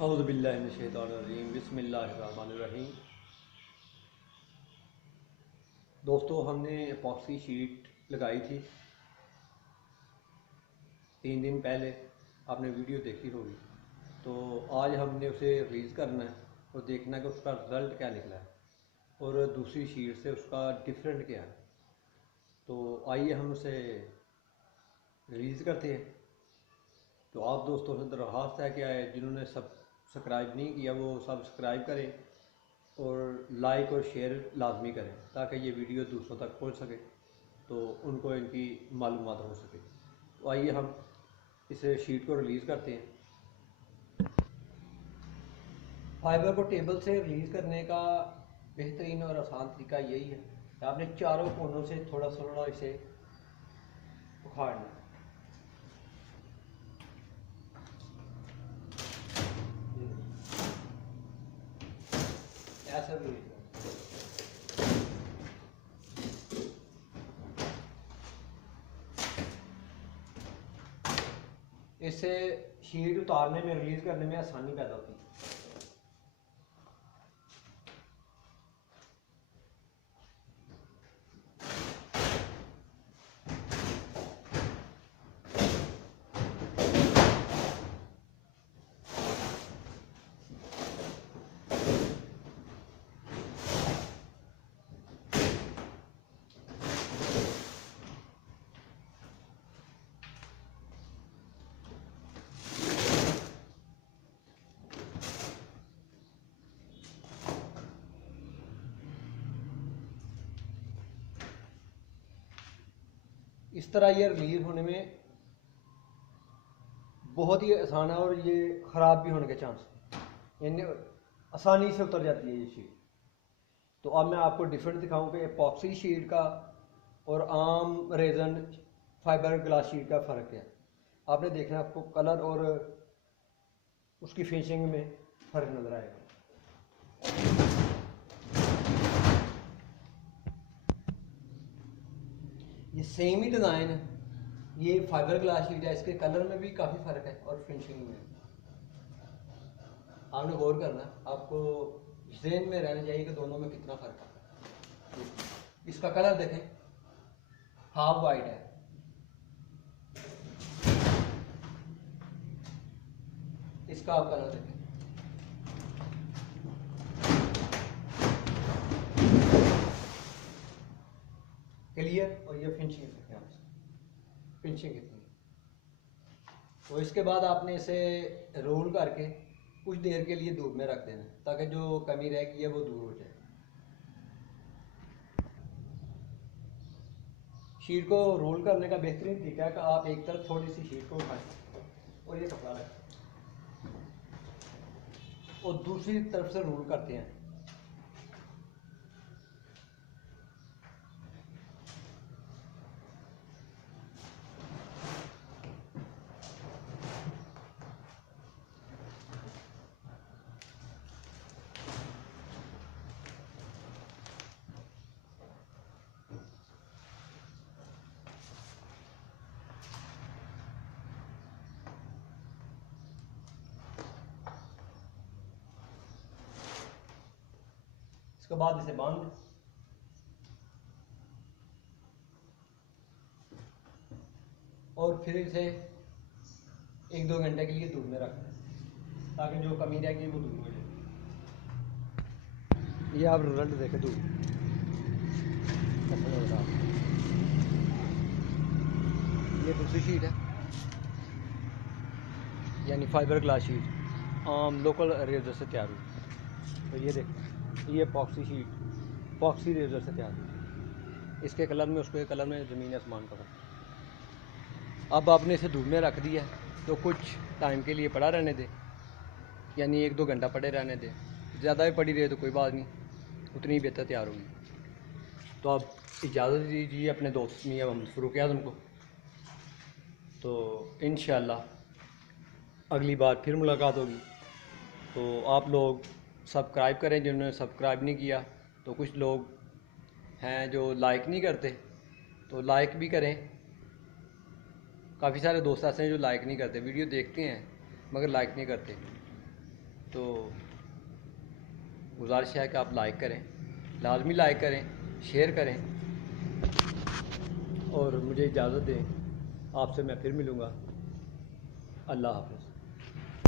औज़ु बिल्लाहि मिनश शैतानिर रजीम बिस्मिल्लाहिर्रहमानिर्रहीम। दोस्तों, हमने एपॉक्सी शीट लगाई थी 3 दिन पहले, आपने वीडियो देखी होगी। तो आज हमने उसे रिलीज़ करना है और देखना है कि उसका रिज़ल्ट क्या निकला है और दूसरी शीट से उसका डिफरेंट क्या है। तो आइए हम उसे रिलीज़ करते हैं। तो आप दोस्तों से दरख्वास्त है कि जिन्होंने सब्सक्राइब नहीं किया वो सब्सक्राइब करें और लाइक और शेयर लाजमी करें ताकि ये वीडियो दूसरों तक पहुंच सके, तो उनको इनकी मालूमात हो सके। तो आइए हम इस शीट को रिलीज़ करते हैं। फाइबर को टेबल से रिलीज़ करने का बेहतरीन और आसान तरीका यही है कि आपने चारों कोनों से थोड़ा थोड़ा इसे उखाड़ना है। ऐसा रिलीज करना। इससे शीट उतारने में, रिलीज़ करने में आसानी पैदा होती है। इस तरह ये रिलीज़ होने में बहुत ही आसान है और ये ख़राब भी होने के चांस, यानी आसानी से उतर जाती है ये शीट। तो अब मैं आपको डिफरेंट दिखाऊं कि एपॉक्सी शीट का और आम रेजन फाइबर ग्लास शीट का फ़र्क क्या है। आपने देखना, आपको कलर और उसकी फिनिशिंग में फ़र्क नज़र आएगा। ये सेम ही डिज़ाइन है, ये फाइबर ग्लास शीट है, इसके कलर में भी काफ़ी फ़र्क है और फिनिशिंग में। आपने गौर करना, आपको ज़हन में रहना चाहिए कि दोनों में कितना फ़र्क है। इसका कलर देखें, हाफ वाइट है, इसका आप कलर देखें, क्लियर। और ये फिनिशिंग देखें, आप फिनिशिंग कितनी है। तो इसके बाद आपने इसे रोल करके कुछ देर के लिए धूप में रख देना ताकि जो कमी रह गई है वो दूर हो जाए। शीट को रोल करने का बेहतरीन तरीका है कि आप एक तरफ थोड़ी सी शीट को उठाएं और ये कपड़ा रखें और दूसरी तरफ से रोल करते हैं। इसके बाद इसे बांध दें और फिर इसे 1-2 घंटे के लिए धूप में रख दें ताकि जो कमी रह गई वो दूर हो जाए। ये आप रिजल्ट देखें धूप। ये दूसरी शीट है, यानी फाइबर ग्लास शीट आम लोकल रेजर से तैयार हुई। तो ये देखें, ये पॉक्सी शीट पॉक्सी रेजर से तैयार हुई। इसके कलर में उसके कलर में ज़मीन आसमान का फर्क। अब आपने इसे धूप में रख दिया तो कुछ टाइम के लिए पड़ा रहने दें, यानी 1-2 घंटा पड़े रहने दें। ज़्यादा भी पड़ी रहे तो कोई बात नहीं, उतनी ही बेहतर तैयार होगी। तो आप इजाज़त दीजिए अपने दोस्त मियां फ़ारूक आज़म को। तो इंशाअल्लाह अगली बार फिर मुलाकात होगी। तो आप लोग सब्सक्राइब करें जिन्होंने सब्सक्राइब नहीं किया। तो कुछ लोग हैं जो लाइक नहीं करते, तो लाइक भी करें। काफ़ी सारे दोस्त ऐसे हैं जो लाइक नहीं करते, वीडियो देखते हैं मगर लाइक नहीं करते। तो गुजारिश है कि आप लाइक करें, लाजमी लाइक करें, शेयर करें और मुझे इजाज़त दें। आपसे मैं फिर मिलूँगा। अल्लाह हाफ़िज़।